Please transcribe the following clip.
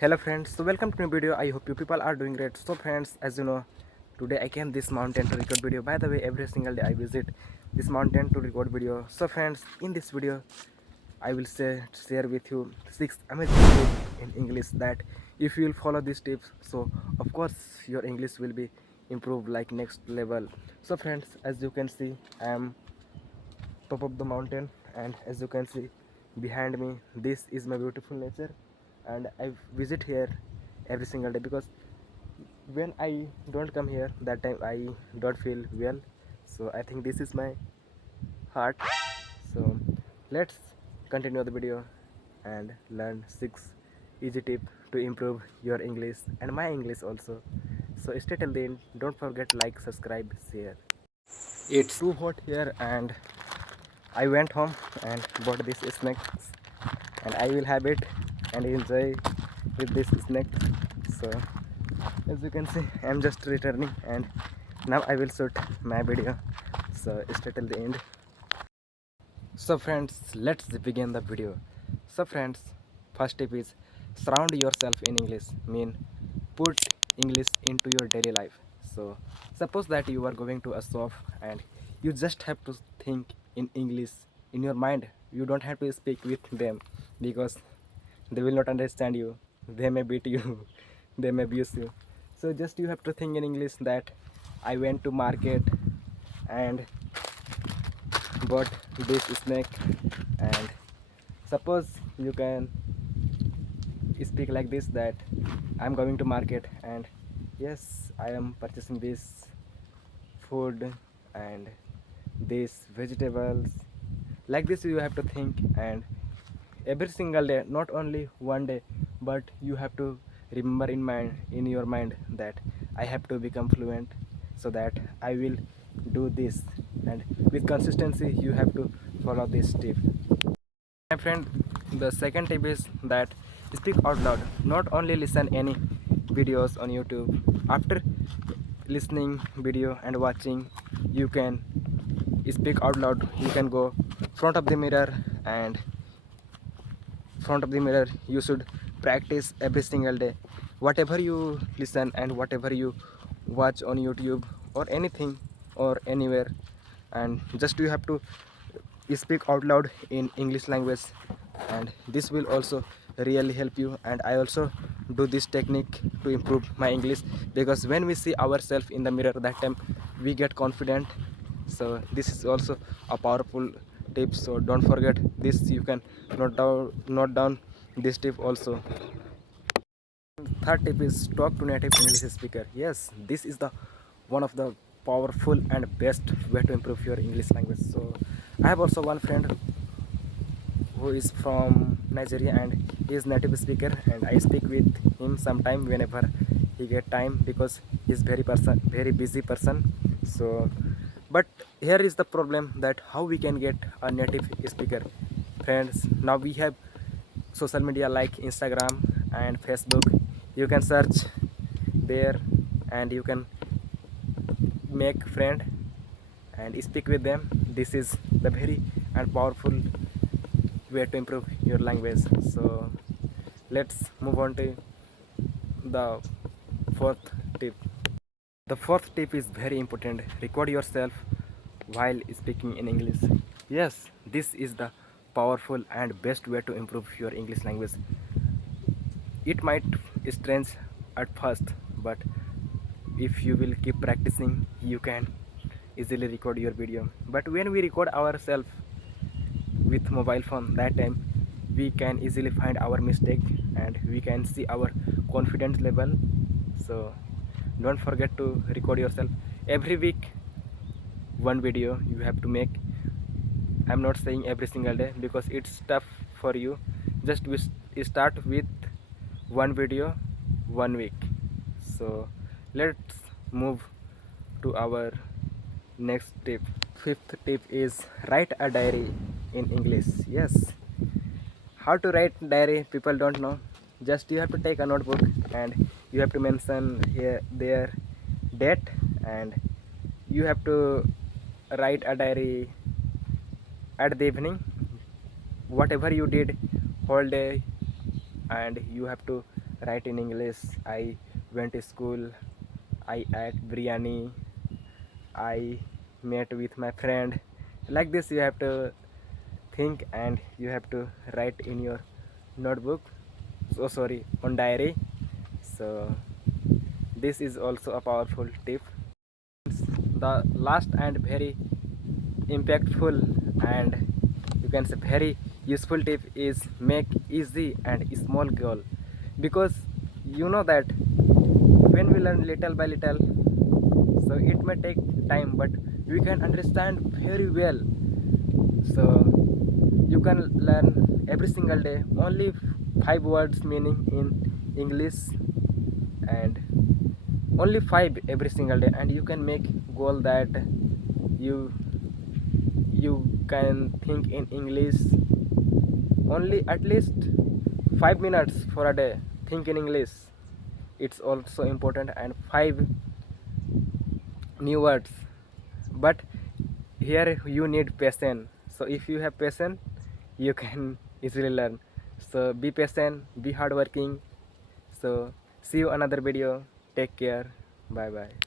Hello friends, so welcome to new video. I hope you people are doing great. So friends, as you know, today I came this mountain to record video. By the way, every single day I visit this mountain to record video. So friends, in this video I will share with you 6 amazing tips in English that if you will follow these tips, so of course your English will be improved like next level. So friends, as you can see, I am top of the mountain, and as you can see behind me, this is my beautiful nature, and I visit here every single day because when I don't come here, that time I don't feel well. So I think this is my heart. So let's continue the video and learn 6 easy tips to improve your English and my English also. So stay till the end. Don't forget like, subscribe, share. It's too hot here, and I went home and bought this snack, and I will have it and enjoy with this snack. So as you can see, I'm just returning, and now I will shoot my video. So stay till the end. So friends, let's begin the video. So friends, first tip is surround yourself in English. Mean put English into your daily life. So suppose that you are going to a shop and you just have to think in English in your mind. You don't have to speak with them because they will not understand you. They may beat you. They may abuse you. So just you have to think in English that I went to market and bought this snack. And suppose you can speak like this that I'm going to market, and yes, I am purchasing this food and these vegetables. Like this you have to think, and every single day, not only one day, but you have to remember in your mind that I have to become fluent, so that I will do this, and with consistency you have to follow this tip. My friend, the second tip is that speak out loud. Not only listen any videos on YouTube. After listening video and watching, you can speak out loud. You can go front of the mirror, and front of the mirror you should practice every single day. Whatever you listen and whatever you watch on YouTube or anything or anywhere, and just you have to speak out loud in English language, and this will also really help you. And I also do this technique to improve my English, because when we see ourselves in the mirror, that time we get confident. So this is also a powerful tip, so don't forget this. You can note down this tip also. Third tip is talk to native English speaker. Yes, this is the one of the powerful and best way to improve your English language. So I have also one friend who is from Nigeria, and he is native speaker, and I speak with him sometime whenever he get time, because he's very busy person. So but here is the problem, that how we can get a native speaker. Friends, now we have social media like Instagram and Facebook. You can search there, and you can make friend and speak with them. This is the very and powerful way to improve your language. So let's move on to the fourth tip. The fourth tip is very important. Record yourself while speaking in English. Yes, this is the powerful and best way to improve your English language. It might strange at first, but if you will keep practicing, you can easily record your video. But when we record ourselves with mobile phone, that time we can easily find our mistake, and we can see our confidence level. So don't forget to record yourself every week. One video you have to make. I'm not saying every single day because it's tough for you. Just we start with one video 1 week. So let's move to our next tip. Fifth tip is write a diary in English. Yes, how to write diary people don't know. Just you have to take a notebook, and you have to mention here their date, and you have to write a diary at the evening, whatever you did whole day, and you have to write in English. I went to school, I ate biryani, I met with my friend. Like this you have to think and you have to write in your notebook, so sorry, on diary. So this is also a powerful tip. The last and very impactful and you can say very useful tip is make easy and small goal, because you know that when we learn little by little, so it may take time but we can understand very well. So you can learn every single day only 5 words meaning in English, and only 5 every single day, and you can make goal that you you can think in English only at least 5 minutes for a day. Think in English, it's also important, and 5 new words. But here you need patience, so if you have patience you can easily learn. So be patient, be hardworking. So see you another video. Take care. Bye bye.